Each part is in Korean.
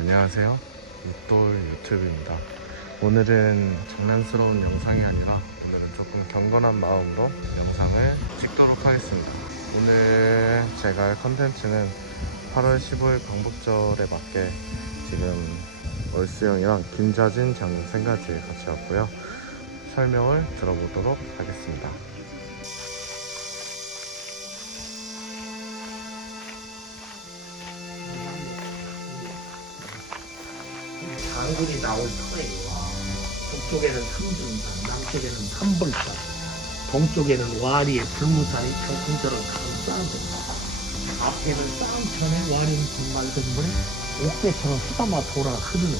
안녕하세요. 육돌 유튜브입니다. 오늘은 장난스러운 영상이 아니라 오늘은 조금 경건한 마음으로 영상을 찍도록 하겠습니다. 오늘 제가 할 컨텐츠는 8월 15일 광복절에 맞게 지금 월수 형이랑 김자진 장 생가지에 같이 왔고요. 설명을 들어보도록 하겠습니다. 장군이 나올 터예요. 북쪽에는 삼중산, 남쪽에는 삼불산, 동쪽에는 와리의 불무산이 평풍처럼 감싸는 앞에는 쌍천의 와린 뒷맑은 물에 옥대처럼 휘감아 돌아 흐르는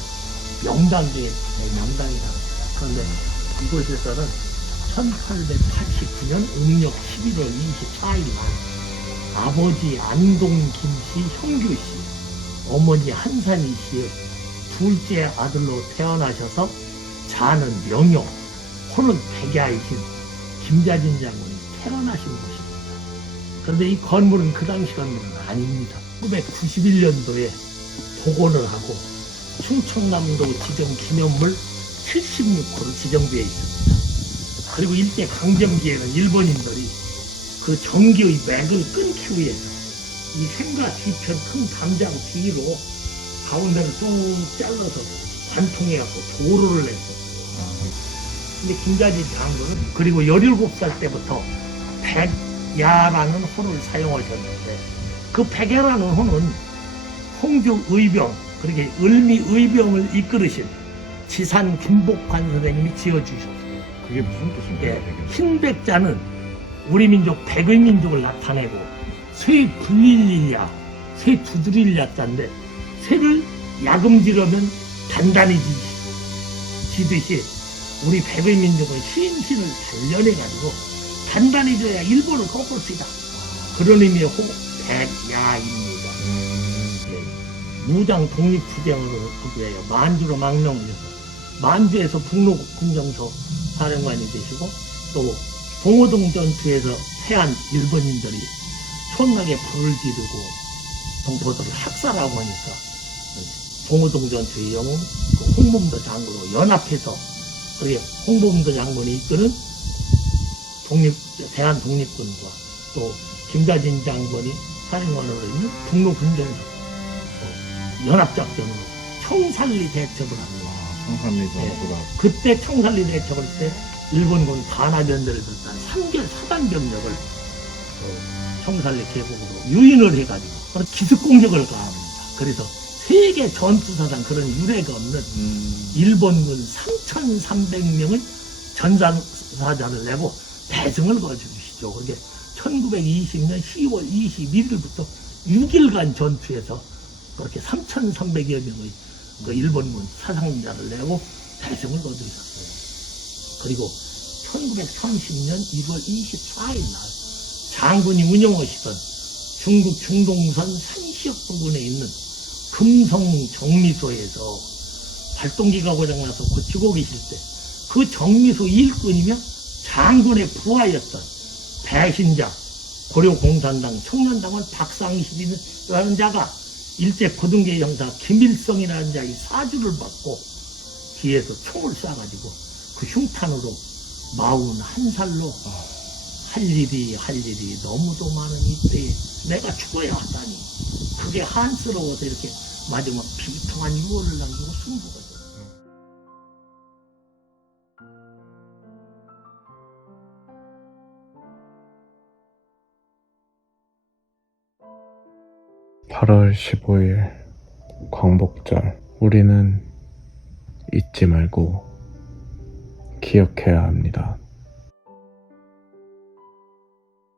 명당 중에 명당이다. 그런데 이곳에서는 1889년 음력 11월 24일 날 아버지 안동 김씨 형규 씨, 어머니 한산희 씨의 둘째 아들로 태어나셔서 자는 명효, 호는 백야이신 김자진 장군이 태어나신 곳입니다. 그런데 이 건물은 그 당시 건물은 아닙니다. 1991년도에 복원을 하고 충청남도 지정 기념물 76호로 지정되어 있습니다. 그리고 일제 강점기에는 일본인들이 그 정기의 맥을 끊기 위해서 이 생가 뒤편 큰 담장 뒤로 가운데를 쭉 잘라서 관통해 갖고 도로를 냈었어요. 근데 김자진 장군은 그리고 17살 때부터 백야라는 호를 사용하셨는데 그 백야라는 호는 홍주 의병, 그렇게 을미 의병을 이끌으신 지산 김복환 선생님이 지어주셨어요. 그게 무슨 뜻인가요? 예? 흰백자는 우리 민족 백의 민족을 나타내고 쇠 불릴일야, 쇠 두드릴야 자인데 쇠를 야금지르면 단단히 지- 지듯이 우리 백의 민족은 신신을 단련해가지고 단단해져야 일본을 꺾을 수 있다. 그런 의미의 호 백야입니다. 음, 예, 무장 독립투쟁으로 그거예요. 만주로 망명해서 만주에서 북로 군정서 사령관이 되시고 또 봉오동 전투에서 패한 일본인들이 촌나게 불을 지르고 동포들을 학살하고 하니까 봉오동 전투의 영웅 그 홍범도 장군으로 연합해서 그게 홍범도 장군이 이끄는 독립 대한 독립군과 또 김자진 장군이 사령관으로 있는 북로 군정서 어, 연합작전으로 청산리 대첩을 합니다. 성산리 예. 전투가 그때 청산리 대첩을 때 일본군 반화변대를 비롯한 3개 사단 병력을 어, 청산리 계곡으로 유인을 해가지고 기습 공격을 가합니다. 그래서 세계 전투사상 그런 유례가 없는 음, 일본군 3,300명의 전사자를 내고 배승을 거쳐주시죠. 그게 1920년 10월 21일부터 6일간 전투에서 그렇게 3,300여 명의 그 일본군 사상자를 내고 배승을 거두셨어요. 그리고 1930년 1월 24일 날 장군이 운영하시던 중국 중동선 산시역 부근에 있는 금성 정미소에서 발동기가 고장나서 고치고 계실 때 그 정미소 일꾼이며 장군의 부하였던 배신자 고려공산당 청년당원 박상실이라는 자가 일제 고등계 형사 김일성이라는 자의 사주를 받고 뒤에서 총을 쏴가지고 그 흉탄으로 마흔 한 살로 할 일이 할 일이 너무도 많은 이때에 내가 죽어야 하다니 그게 한스러워서 이렇게 마지막 비통한 유언을 남기고 승부가 죠 8월 15일 광복절 우리는 잊지 말고 기억해야 합니다.